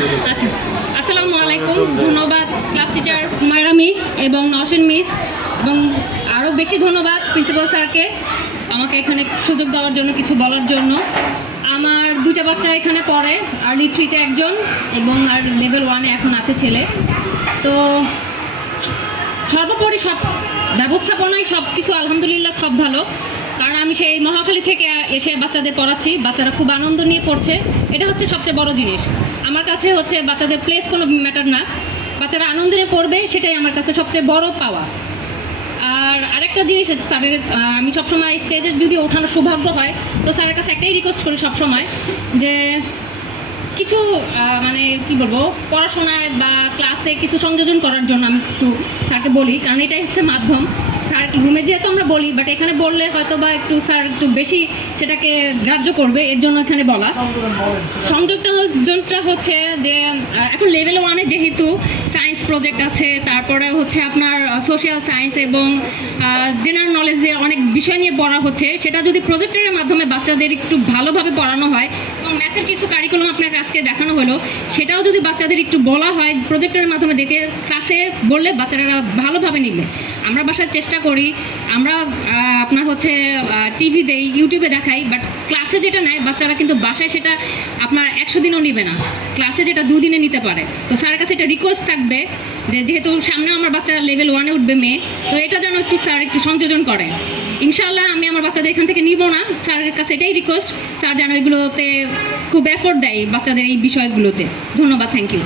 আচ্ছা, আসসালামু আলাইকুম। ধন্যবাদ ক্লাস টিচার হুমায়রা মিস এবং নওশিন মিস, এবং আরও বেশি ধন্যবাদ প্রিন্সিপাল স্যারকে আমাকে এখানে সুযোগ দেওয়ার জন্য, কিছু বলার জন্য। আমার দুটো বাচ্চা এখানে পড়ে, আর্লি 3-তে একজন এবং আর লেভেল 1-এ এখন আছে ছেলে। তো সর্বোপরি সব ব্যবস্থাপনায় সব কিছু আলহামদুলিল্লাহ সব ভালো, কারণ আমি সেই মহাখালী থেকে এসে বাচ্চাদের পড়াচ্ছি, বাচ্চারা খুব আনন্দ নিয়ে পড়ছে। এটা হচ্ছে সবচেয়ে বড় জিনিস আমার কাছে। হচ্ছে বাচ্চাদের প্লেস কোনো ম্যাটার না, বাচ্চারা আনন্দ নিয়ে পড়বে, সেটাই আমার কাছে সবচেয়ে বড় পাওয়া। আর আরেকটা জিনিস স্যারের, আমি সবসময় স্টেজে যদি ওঠানোর সৌভাগ্য হয় তো স্যারের কাছে একটাই রিকোয়েস্ট করি সবসময়, যে কিছু মানে কি বলবো, পড়াশোনায় বা ক্লাসে কিছু সংযোজন করার জন্য আমি একটু স্যারকে বলি, কারণ এটাই হচ্ছে মাধ্যম। স্যার রুমে যেহেতু আমরা বলি, বাট এখানে বললে হয়তো বা একটু স্যার একটু বেশি সেটাকে গ্রাহ্য করবে, এর জন্য এখানে বলা। সংযোগটা হচ্ছে যে এখন লেভেল 1-এ যেহেতু সায়েন্স প্রজেক্ট আছে, তারপরে হচ্ছে আপনার সোশ্যাল সায়েন্স এবং জেনারেল নলেজের অনেক বিষয় নিয়ে পড়া হচ্ছে, সেটা যদি প্রজেক্টরের মাধ্যমে বাচ্চাদের একটু ভালোভাবে পড়ানো হয়, এবং ম্যাথের কিছু কারিকুলাম আপনাকে আজকে দেখানো হলো, সেটাও যদি বাচ্চাদের একটু বলা হয় প্রজেক্টরের মাধ্যমে দেখে ক্লাসে বললে বাচ্চারা ভালোভাবে নিবে। আমরা বাসায় চেষ্টা করি, আমরা আপনার হচ্ছে টিভি দেই, ইউটিউবে দেখাই, বাট ক্লাসে যেটা নেয় বাচ্চারা কিন্তু বাসায় সেটা আপনার 100 দিনও নিবে না, ক্লাসে যেটা 2 দিনে নিতে পারে। তো স্যারের কাছে এটা রিকোয়েস্ট থাকবে যে যেহেতু সামনেও আমার বাচ্চারা লেভেল 1-এ উঠবে মেয়ে, তো এটা যেন একটু স্যার একটু সংযোজন করে। ইনশাআল্লাহ আমি আমার বাচ্চাদের এখান থেকে নিব না, স্যারের কাছে এটাই রিকোয়েস্ট, স্যার যেন এগুলোতে খুব এফোর্ট দেয় বাচ্চাদের এই বিষয়গুলোতে। ধন্যবাদ, থ্যাংক ইউ।